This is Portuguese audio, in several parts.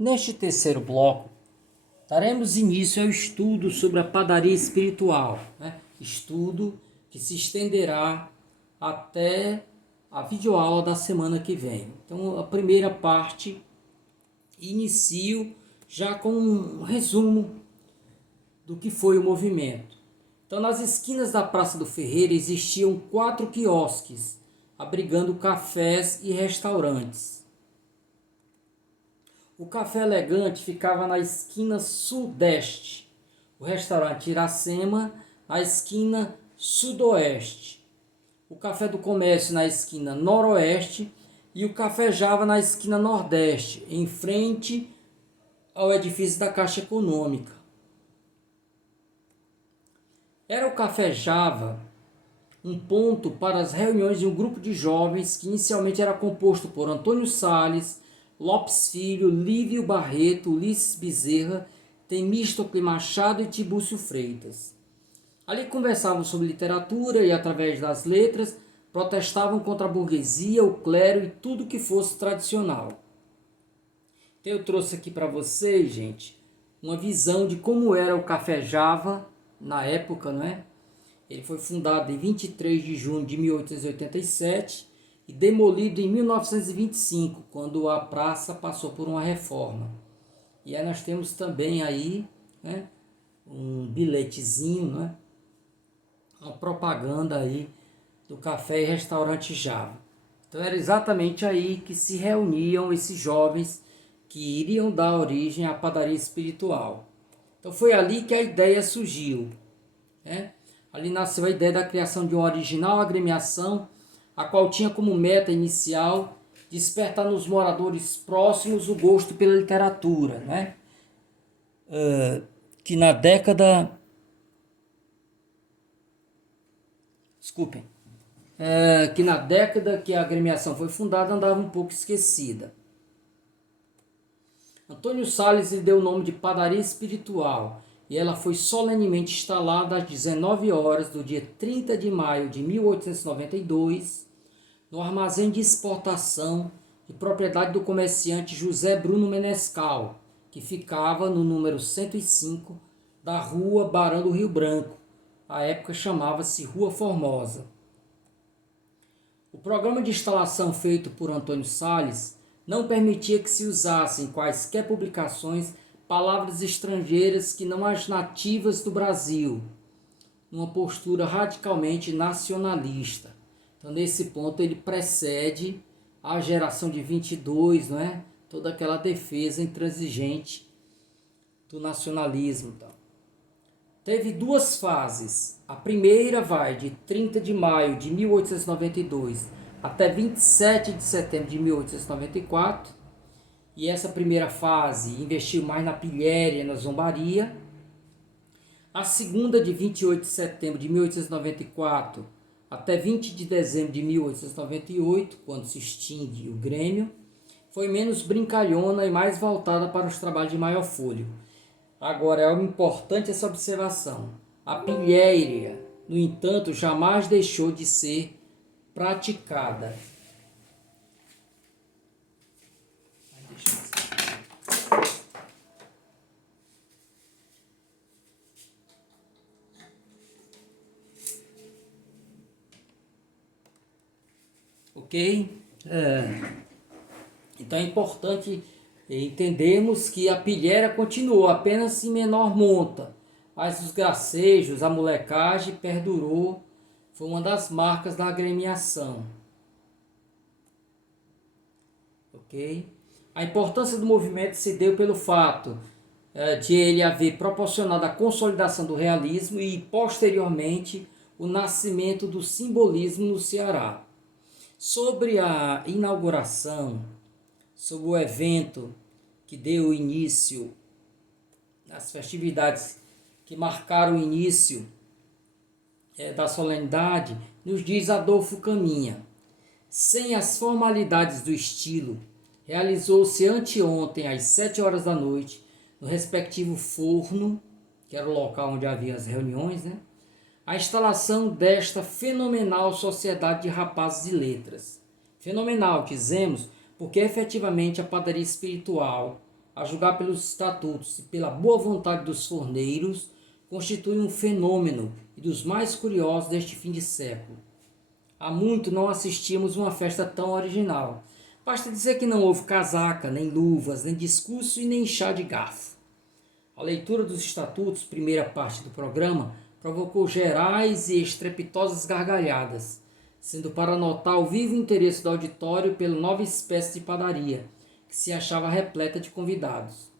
Neste terceiro bloco, daremos início ao estudo sobre a padaria espiritual, estudo que se estenderá até a videoaula da semana que vem. Então, a primeira parte, inicio já com um resumo do que foi o movimento. Então, nas esquinas da Praça do Ferreira existiam 4 quiosques, abrigando cafés e restaurantes. O Café Elegante ficava na esquina sudeste, o restaurante Iracema na esquina sudoeste, o Café do Comércio na esquina noroeste e o Café Java na esquina nordeste, em frente ao edifício da Caixa Econômica. Era o Café Java um ponto para as reuniões de um grupo de jovens que inicialmente era composto por Antônio Salles, Lopes Filho, Lívio Barreto, Ulisses Bezerra, Temístocle Machado e Tibúcio Freitas. Ali conversavam sobre literatura e, através das letras, protestavam contra a burguesia, o clero e tudo que fosse tradicional. Então eu trouxe aqui para vocês, gente, uma visão de como era o Café Java na época, não é? Ele foi fundado em 23 de junho de 1887 e demolido em 1925, quando a praça passou por uma reforma. E aí nós temos também aí, um bilhetezinho, uma propaganda aí do Café e Restaurante Java. Então era exatamente aí que se reuniam esses jovens que iriam dar origem à padaria espiritual. Então foi ali que a ideia surgiu. Ali nasceu a ideia da criação de uma original agremiação, a qual tinha como meta inicial despertar nos moradores próximos o gosto pela literatura, que na década... Desculpem. Que na década que a agremiação foi fundada andava um pouco esquecida. Antônio Salles lhe deu o nome de Padaria Espiritual e ela foi solenemente instalada às 19 horas do dia 30 de maio de 1892 no armazém de exportação de propriedade do comerciante José Bruno Menescal, que ficava no número 105 da rua Barão do Rio Branco. À época chamava-se Rua Formosa. O programa de instalação feito por Antônio Salles não permitia que se usassem em quaisquer publicações palavras estrangeiras que não as nativas do Brasil, numa postura radicalmente nacionalista. Então, nesse ponto, ele precede a geração de 22, toda aquela defesa intransigente do nacionalismo. Então. Teve 2 fases. A primeira vai de 30 de maio de 1892 até 27 de setembro de 1894. E essa primeira fase investiu mais na pilhéria e na zombaria. A segunda, de 28 de setembro de 1894 até 20 de dezembro de 1898, quando se extingue o Grêmio, foi menos brincalhona e mais voltada para os trabalhos de maior fôlego. Agora, é importante essa observação. A pilhéria, no entanto, jamais deixou de ser praticada. Ok? Então é importante entendermos que a pilhéria continuou apenas em menor monta, mas os gracejos, a molecagem perdurou, foi uma das marcas da agremiação. Ok? A importância do movimento se deu pelo fato de ele haver proporcionado a consolidação do realismo e, posteriormente, o nascimento do simbolismo no Ceará. Sobre a inauguração, sobre o evento que deu início às festividades que marcaram o início da solenidade, nos diz Adolfo Caminha: sem as formalidades do estilo, realizou-se anteontem às 7 horas da noite, no respectivo forno, que era o local onde havia as reuniões, a instalação desta fenomenal sociedade de rapazes de letras. Fenomenal, dizemos, porque efetivamente a padaria espiritual a julgar pelos estatutos e pela boa vontade dos forneiros, constitui um fenômeno e dos mais curiosos deste fim de século. Há muito não assistimos uma festa tão original. Basta dizer que não houve casaca, nem luvas, nem discurso e nem chá de garfo. A leitura dos estatutos, primeira parte do programa, provocou gerais e estrepitosas gargalhadas, sendo para notar o vivo interesse do auditório pela nova espécie de padaria, que se achava repleta de convidados.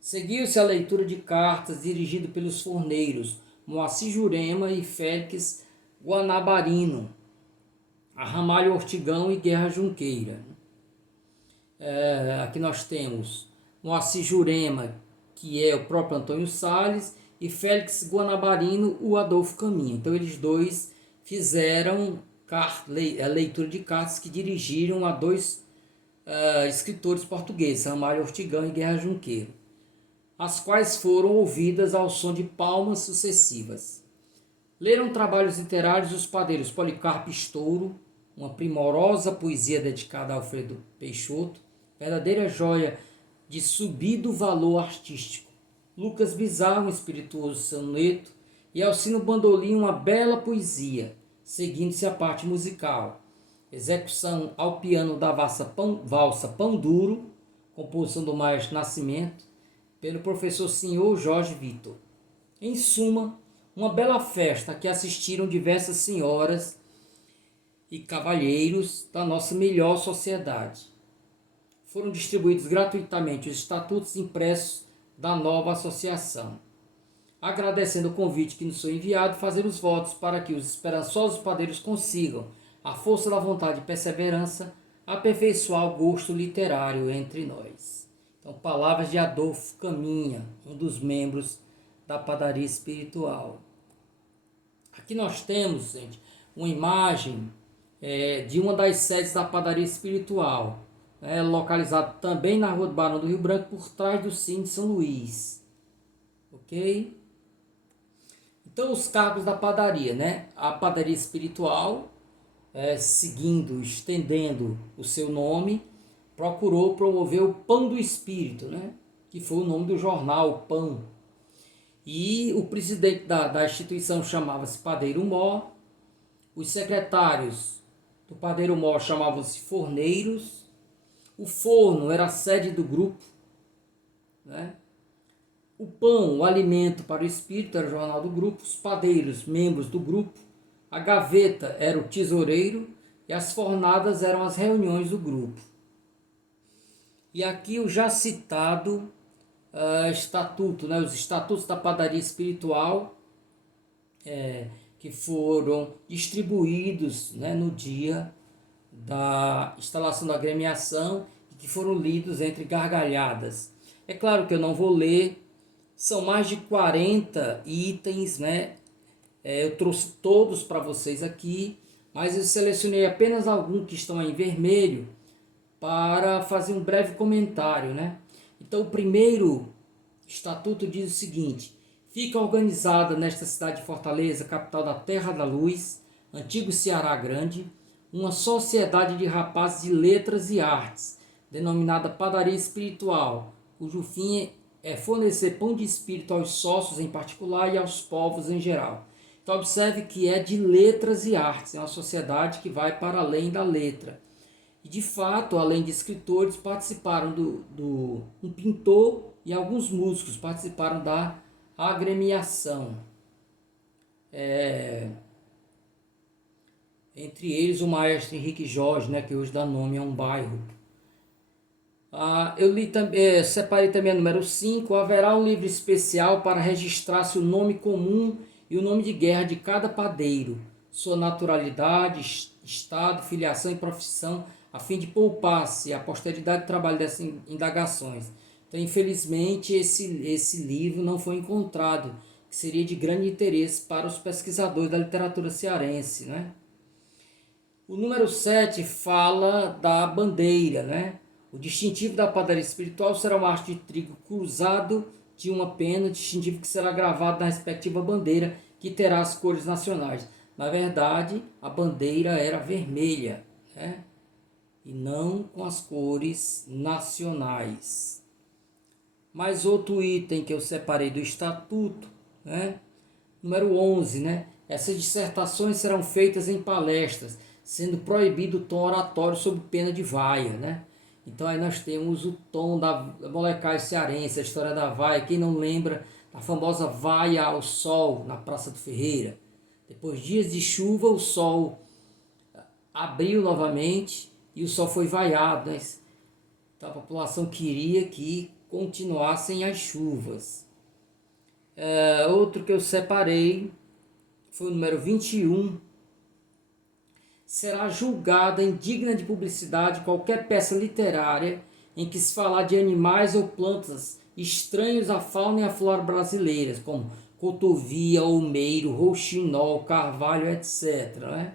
Seguiu-se a leitura de cartas dirigida pelos forneiros Moacir Jurema e Félix Guanabarino, a Ramalho Ortigão e Guerra Junqueira. Aqui nós temos Moacir Jurema, que é o próprio Antônio Salles, e Félix Guanabarino, o Adolfo Caminha. Então eles dois fizeram a leitura de cartas que dirigiram a dois escritores portugueses, Ramalho Ortigão e Guerra Junqueira, as quais foram ouvidas ao som de palmas sucessivas. Leram trabalhos literários os padeiros Policarpo Estouro, uma primorosa poesia dedicada a Alfredo Peixoto, verdadeira joia de subido valor artístico, Lucas Bizarro, um espirituoso soneto, e Alcino Bandolim, uma bela poesia, seguindo-se a parte musical, execução ao piano da valsa Pão Duro, composição do Maestro Nascimento, pelo professor Senhor Jorge Vitor. Em suma, uma bela festa a que assistiram diversas senhoras e cavalheiros da nossa melhor sociedade. Foram distribuídos gratuitamente os estatutos impressos da nova associação. Agradecendo o convite que nos foi enviado, fazer os votos para que os esperançosos padeiros consigam, à força da vontade e perseverança, aperfeiçoar o gosto literário entre nós. Então, palavras de Adolfo Caminha, um dos membros da Padaria Espiritual. Aqui nós temos, gente, uma imagem de uma das sedes da Padaria Espiritual, localizado também na Rua do Barão do Rio Branco, por trás do Cine de São Luís. Ok? Então, os cargos da padaria, né? A Padaria Espiritual, seguindo, estendendo o seu nome, procurou promover o Pão do Espírito, né? Que foi o nome do jornal, o Pão. E o presidente da instituição chamava-se Padeiro Mó, os secretários do Padeiro Mó chamavam-se forneiros, o forno era a sede do grupo, né? O pão, o alimento para o espírito, era o jornal do grupo, os padeiros, membros do grupo, a gaveta era o tesoureiro e as fornadas eram as reuniões do grupo. E aqui o já citado estatuto, né? Os estatutos da Padaria Espiritual, que foram distribuídos, né, no dia da instalação da agremiação e que foram lidos entre gargalhadas. É claro que eu não vou ler, são mais de 40 itens, né? Eu trouxe todos para vocês aqui, mas eu selecionei apenas alguns que estão aí em vermelho para fazer um breve comentário, né? Então, o primeiro estatuto diz o seguinte: fica organizada nesta cidade de Fortaleza, capital da Terra da Luz, antigo Ceará Grande, uma sociedade de rapazes de letras e artes, denominada Padaria Espiritual, cujo fim é fornecer pão de espírito aos sócios em particular e aos povos em geral. Então observe que é de letras e artes, é uma sociedade que vai para além da letra. E de fato, além de escritores, participaram um pintor e alguns músicos participaram da agremiação. Entre eles o maestro Henrique Jorge, né, que hoje dá nome a um bairro. Eu separei também a número 5. Haverá um livro especial para registrar-se o nome comum e o nome de guerra de cada padeiro, sua naturalidade, estado, filiação e profissão, a fim de poupar-se a posteridade do trabalho dessas indagações. Então, infelizmente, esse livro não foi encontrado, que seria de grande interesse para os pesquisadores da literatura cearense, né? O número 7 fala da bandeira, né? O distintivo da padaria espiritual será uma haste de trigo cruzado de uma pena, distintivo que será gravado na respectiva bandeira, que terá as cores nacionais. Na verdade, a bandeira era vermelha, né? E não com as cores nacionais. Mais outro item que eu separei do estatuto, né? Número 11, né? Essas dissertações serão feitas em palestras, sendo proibido o tom oratório sob pena de vaia, né? Então aí nós temos o tom da molecagem cearense, a história da vaia. Quem não lembra da famosa vaia ao sol na Praça do Ferreira? Depois de dias de chuva, o sol abriu novamente e o sol foi vaiado, né? Então a população queria que continuassem as chuvas. Outro que eu separei foi o número 21. Será julgada indigna de publicidade qualquer peça literária em que se falar de animais ou plantas estranhos à fauna e à flora brasileiras, como cotovia, olmeiro, rouxinol, carvalho, etc. Né?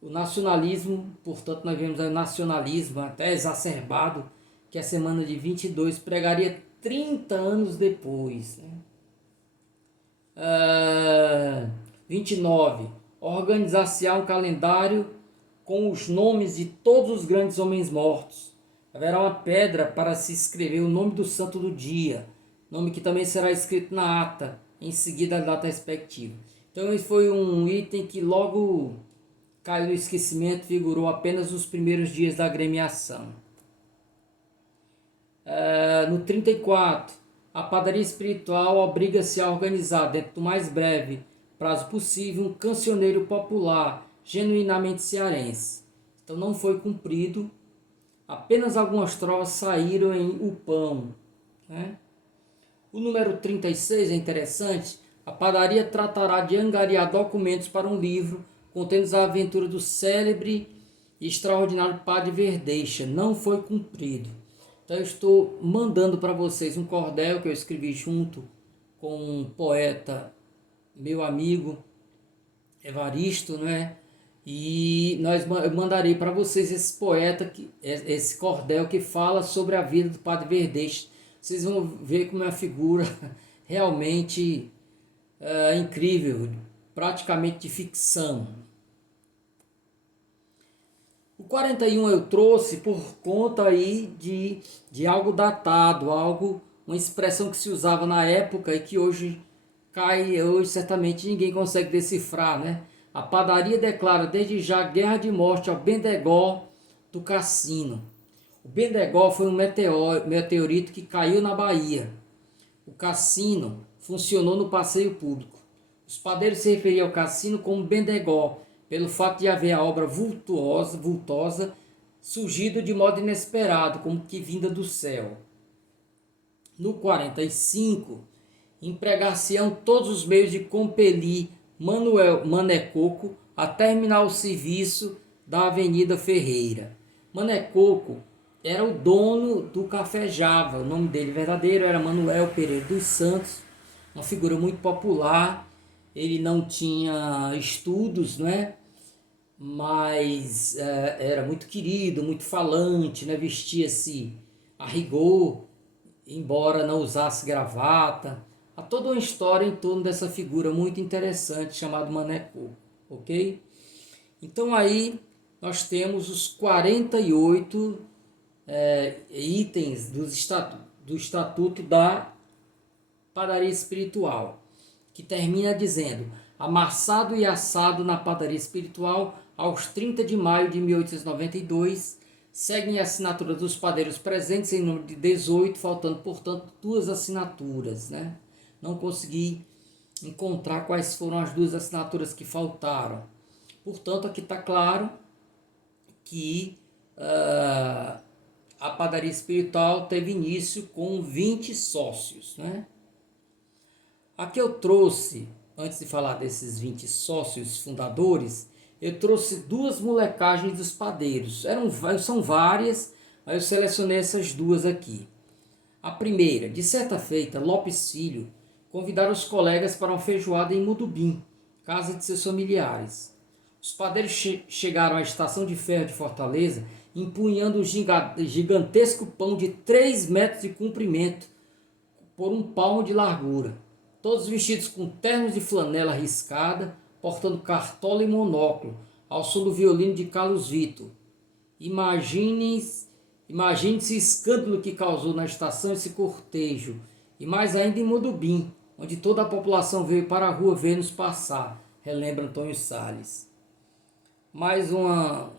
O nacionalismo, portanto, nós vemos aí o nacionalismo até exacerbado, que a semana de 22 pregaria 30 anos depois. Né? 29. Organizar-se-á um calendário com os nomes de todos os grandes homens mortos. Haverá uma pedra para se escrever o nome do santo do dia, nome que também será escrito na ata, em seguida a data respectiva. Então esse foi um item que logo caiu no esquecimento, figurou apenas nos primeiros dias da agremiação. No 34, a padaria espiritual obriga-se a organizar, dentro do mais breve prazo possível, um cancioneiro popular genuinamente cearense. Então não foi cumprido, apenas algumas trovas saíram em O Pão. Né? O número 36 é interessante, a padaria tratará de angariar documentos para um livro contendo as aventuras do célebre e extraordinário Padre Verdeixa. Não foi cumprido. Então eu estou mandando para vocês um cordel que eu escrevi junto com um poeta, meu amigo Evaristo, né? E eu mandarei para vocês esse poeta, esse cordel que fala sobre a vida do Padre Verdeixa. Vocês vão ver como é uma figura realmente incrível, praticamente de ficção. O 41 eu trouxe por conta aí de algo datado, uma expressão que se usava na época e que hoje certamente ninguém consegue decifrar, né? A padaria declara desde já guerra de morte ao Bendegó do Cassino. O Bendegó foi um meteorito que caiu na Bahia. O Cassino funcionou no passeio público. Os padeiros se referiam ao Cassino como Bendegó, pelo fato de haver a obra vultosa surgido de modo inesperado, como que vinda do céu. No 45, empregar-se-ão todos os meios de compelir Manecoco a terminar o serviço da Avenida Ferreira. Manecoco era o dono do Café Java, o nome dele verdadeiro era Manuel Pereira dos Santos, uma figura muito popular. Ele não tinha estudos, né? Mas era muito querido, muito falante, né? Vestia-se a rigor, embora não usasse gravata. Há toda uma história em torno dessa figura muito interessante chamada Maneco, ok? Então aí nós temos os 48 itens do estatuto da padaria espiritual, que termina dizendo: amassado e assado na padaria espiritual aos 30 de maio de 1892, seguem a assinatura dos padeiros presentes em número de 18, faltando, portanto, 2 assinaturas. Né? Não consegui encontrar quais foram as 2 assinaturas que faltaram. Portanto, aqui está claro que a padaria espiritual teve início com 20 sócios. Né? Aqui eu trouxe, antes de falar desses 20 sócios fundadores, eu trouxe 2 molecagens dos padeiros. São várias, mas eu selecionei essas 2 aqui. A primeira, de certa feita, Lopes Filho convidaram os colegas para uma feijoada em Mudubim, casa de seus familiares. Os padeiros chegaram à estação de ferro de Fortaleza empunhando um gigantesco pão de 3 metros de comprimento por 1 palmo de largura. Todos vestidos com ternos de flanela riscada, portando cartola e monóculo, ao som do violino de Carlos Vitor. Imagine-se o escândalo que causou na estação esse cortejo, e mais ainda em Modubim, onde toda a população veio para a rua ver-nos passar, relembra Antônio Salles. Mais um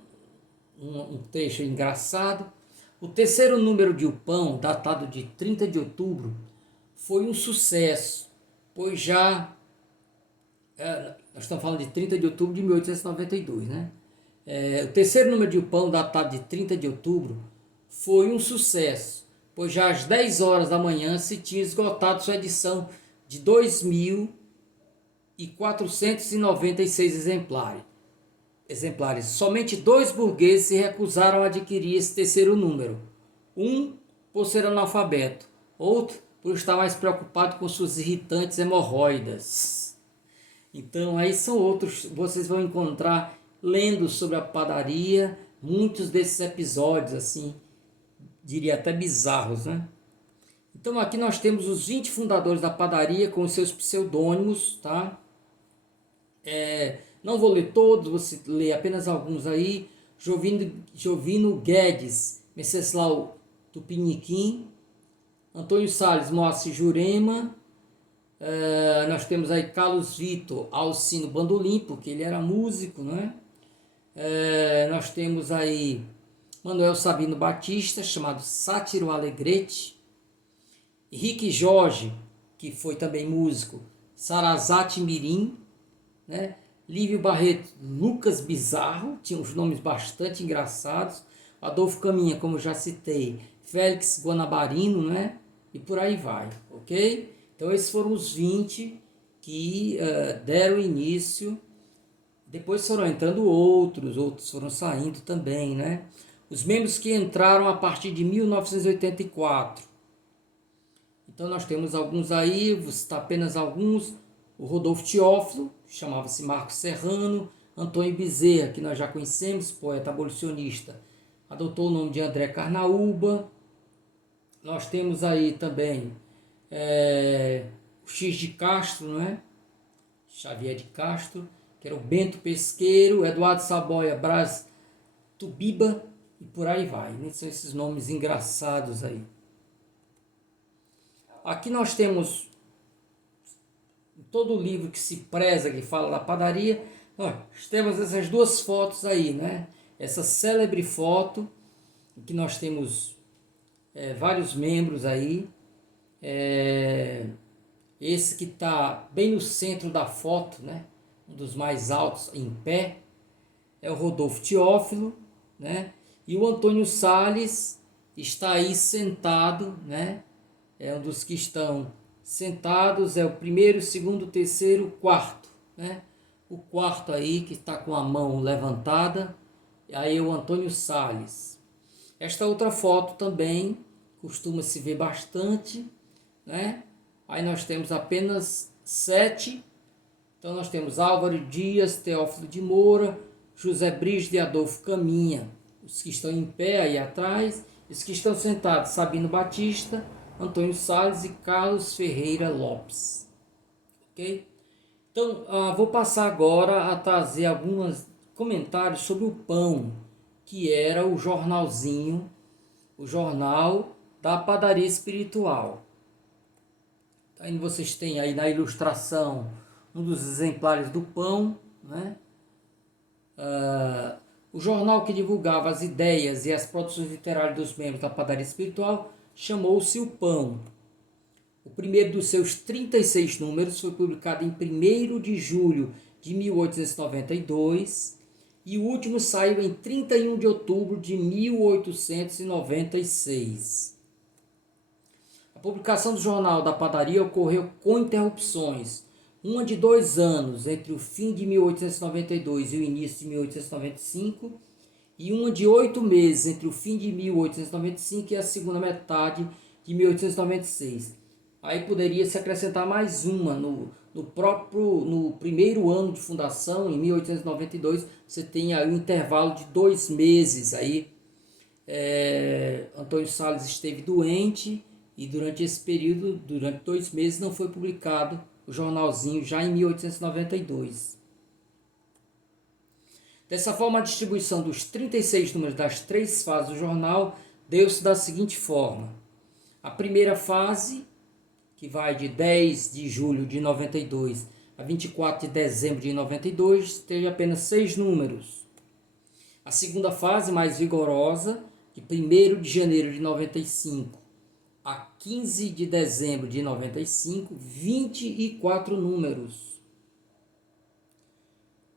trecho engraçado. O terceiro número de O Pão, datado de 30 de outubro, foi um sucesso, pois já... nós estamos falando de 30 de outubro de 1892, né? O terceiro número de O Pão, datado de 30 de outubro, foi um sucesso, pois já às 10 horas da manhã se tinha esgotado sua edição de 2.496 exemplares. Somente 2 burgueses se recusaram a adquirir esse terceiro número. Um por ser analfabeto, outro por estar mais preocupado com suas irritantes hemorroidas. Então aí são outros, vocês vão encontrar lendo sobre a padaria, muitos desses episódios assim, diria até bizarros, né? Então aqui nós temos os 20 fundadores da padaria com os seus pseudônimos, tá? Não vou ler todos, vou ler apenas alguns aí. Jovino Guedes, Venceslau Tupiniquim, Antônio Salles, Moacir Jurema, nós temos aí Carlos Vitor Alcino Bandolim, porque ele era músico, né? Nós temos aí Manuel Sabino Batista, chamado Sátiro Alegrete, Henrique Jorge, que foi também músico, Sarazate Mirim, né? Lívio Barreto, Lucas Bizarro, tinha uns nomes bastante engraçados, Adolfo Caminha, como já citei, Félix Guanabarino, né? E por aí vai, ok? Então esses foram os 20 que deram início, depois foram entrando outros foram saindo também, né? Os membros que entraram a partir de 1984. Então nós temos alguns aí, vou citar apenas alguns. O Rodolfo Teófilo, chamava-se Marcos Serrano. Antônio Bezerra, que nós já conhecemos, poeta abolicionista, adotou o nome de André Carnaúba. Nós temos aí também o X de Castro, né? Xavier de Castro, que era o Bento Pesqueiro, Eduardo Saboia Braz Tubiba, e por aí vai, né? São esses nomes engraçados aí. Aqui nós temos todo o livro que se preza, que fala da padaria, nós temos essas duas fotos aí, né? Essa célebre foto, que nós temos vários membros aí. Esse que está bem no centro da foto, né? Um dos mais altos em pé, é o Rodolfo Teófilo, né? E o Antônio Salles está aí sentado, né? É um dos que estão sentados, é o primeiro, segundo, terceiro, quarto, né? O quarto aí que está com a mão levantada, aí é o Antônio Salles. Esta outra foto também costuma se ver bastante, né? Aí nós temos apenas 7. Então nós temos Álvaro Dias, Teófilo de Moura, José Brígido e Adolfo Caminha. Os que estão em pé aí atrás, os que estão sentados, Sabino Batista, Antônio Salles e Carlos Ferreira Lopes. Ok? Então, vou passar agora a trazer alguns comentários sobre o Pão, que era o jornalzinho, o jornal da padaria espiritual. Aí vocês têm aí na ilustração um dos exemplares do Pão, né? O jornal que divulgava as ideias e as produções literárias dos membros da padaria espiritual chamou-se O Pão. O primeiro dos seus 36 números foi publicado em 1º de julho de 1892 e o último saiu em 31 de outubro de 1896. A publicação do Jornal da Padaria ocorreu com interrupções, uma de 2 anos entre o fim de 1892 e o início de 1895, e uma de 8 meses entre o fim de 1895 e a segunda metade de 1896. Aí poderia se acrescentar mais uma no primeiro ano de fundação, em 1892, você tem aí um intervalo de 2 meses. Aí Antônio Salles esteve doente e durante esse período, durante 2 meses, não foi publicado o jornalzinho já em 1892. Dessa forma, a distribuição dos 36 números das 3 fases do jornal deu-se da seguinte forma. A primeira fase, que vai de 10 de julho de 92 a 24 de dezembro de 92, teve apenas 6 números. A segunda fase, mais vigorosa, de 1º de janeiro de 95 a 15 de dezembro de 95, 24 números.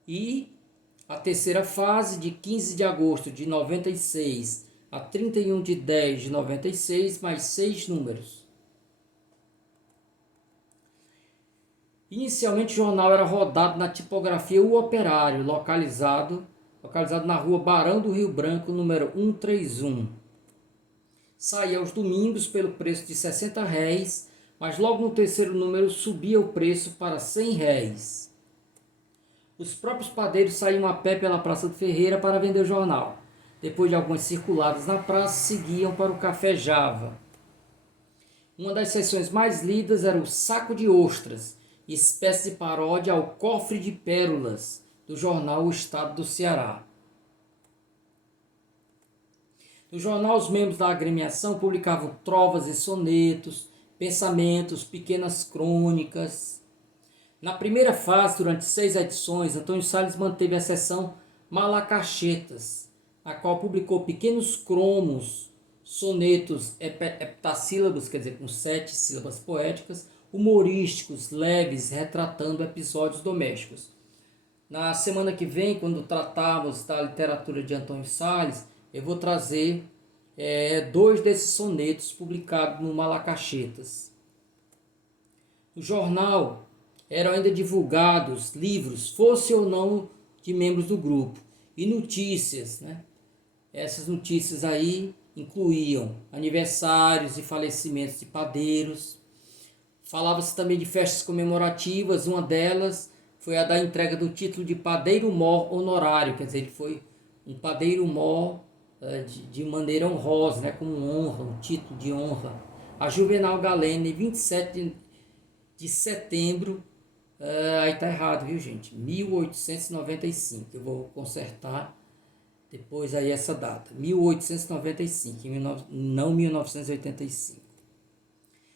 E a terceira fase, de 15 de agosto de 96 a 31 de 10 de 96, mais 6 números. Inicialmente o jornal era rodado na tipografia O Operário, localizado na rua Barão do Rio Branco, número 131. Saía aos domingos pelo preço de R$ 60, mas logo no terceiro número subia o preço para R$ 100. Os próprios padeiros saíam a pé pela Praça do Ferreira para vender o jornal. Depois de algumas circuladas na praça, seguiam para o Café Java. Uma das seções mais lidas era o Saco de Ostras, espécie de paródia ao Cofre de Pérolas, do jornal O Estado do Ceará. No jornal, os membros da agremiação publicavam trovas e sonetos, pensamentos, pequenas crônicas. Na primeira fase, durante 6 edições, Antônio Salles manteve a seção Malacachetas, a qual publicou pequenos cromos, sonetos heptassílabos, quer dizer, com 7 sílabas poéticas, humorísticos, leves, retratando episódios domésticos. Na semana que vem, quando tratarmos da literatura de Antônio Salles, eu vou trazer 2 desses sonetos publicados no Malacachetas. No jornal eram ainda divulgados livros, fosse ou não de membros do grupo, e notícias, né? Essas notícias aí incluíam aniversários e falecimentos de padeiros. Falava-se também de festas comemorativas, uma delas foi a da entrega do título de padeiro-mor honorário, quer dizer, ele foi um padeiro-mor de maneira honrosa, né, como honra, um título de honra. A Juvenal Galeno, em 27 de setembro, aí tá errado, viu, gente? 1895, eu vou consertar depois aí essa data, 1895, não 1985.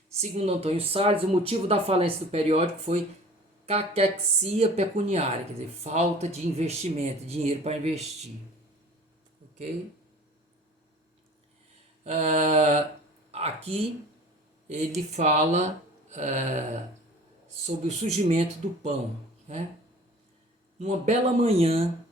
Segundo Antônio Salles, o motivo da falência do periódico foi caquexia pecuniária, quer dizer, falta de investimento, dinheiro para investir. Ok? Aqui ele fala sobre o surgimento do pão, né? Numa bela manhã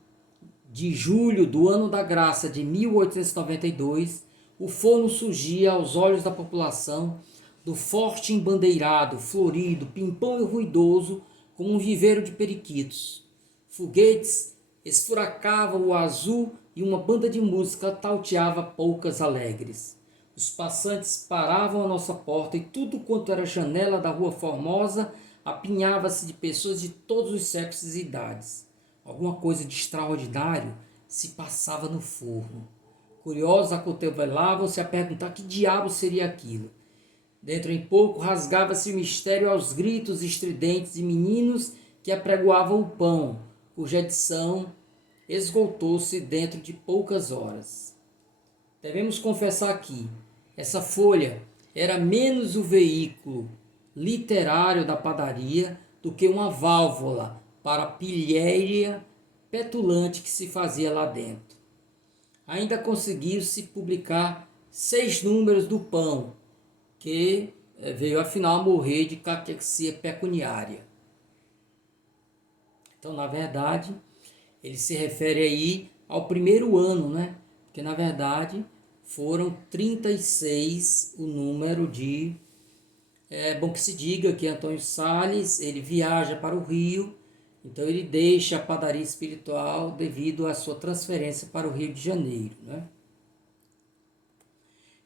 de julho do ano da graça de 1892, o forno surgia aos olhos da população do forte embandeirado, florido, pimpão e ruidoso, como um viveiro de periquitos. Foguetes esfuracavam o azul e uma banda de música tauteava polcas alegres. Os passantes paravam à nossa porta e tudo quanto era janela da Rua Formosa apinhava-se de pessoas de todos os sexos e idades. Alguma coisa de extraordinário se passava no forno. Curiosos acotovelavam-se a perguntar que diabo seria aquilo. Dentro em pouco rasgava-se o mistério aos gritos estridentes de meninos que apregoavam o pão, cuja edição esgotou-se dentro de poucas horas. Devemos confessar que essa folha era menos o veículo literário da padaria do que uma válvula para a pilhéria petulante que se fazia lá dentro. Ainda conseguiu-se publicar 6 números do pão, que veio afinal a morrer de caquexia pecuniária. Então, na verdade, ele se refere aí ao primeiro ano, né? Porque, na verdade, foram 36 o número de... É bom que se diga que Antônio Salles, ele viaja para o Rio, então ele deixa a padaria espiritual devido à sua transferência para o Rio de Janeiro, né?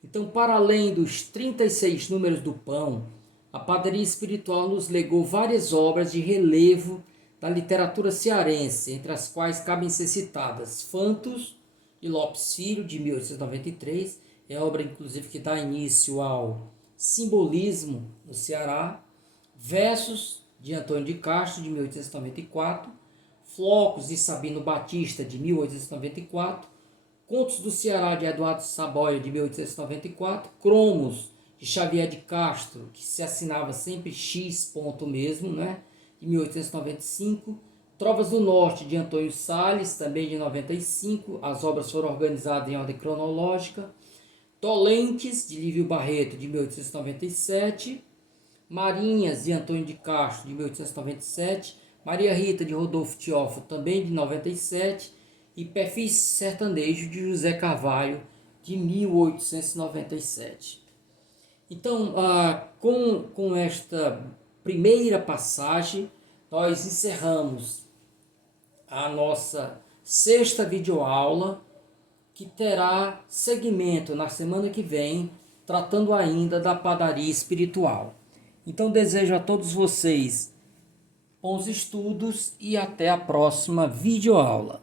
Então, para além dos 36 números do pão, a padaria espiritual nos legou várias obras de relevo da literatura cearense, entre as quais cabem ser citadas Fantos, de Lopes Filho, de 1893, é obra inclusive que dá início ao simbolismo no Ceará, Versos, de Antônio de Castro, de 1894, Flocos, de Sabino Batista, de 1894, Contos do Ceará, de Eduardo Saboia, de 1894. Cromos, de Xavier de Castro, que se assinava sempre X ponto mesmo, né? De 1895. Trovas do Norte, de Antônio Salles, também de 95. As obras foram organizadas em ordem cronológica. Dolentes, de Lívio Barreto, de 1897. Marinhas, de Antônio de Castro, de 1897. Maria Rita, de Rodolfo Teófilo, também de 97. E Perfis Sertanejo, de José Carvalho, de 1897. Então, com esta primeira passagem, nós encerramos a nossa sexta videoaula, que terá seguimento na semana que vem, tratando ainda da padaria espiritual. Então, desejo a todos vocês bons estudos e até a próxima videoaula.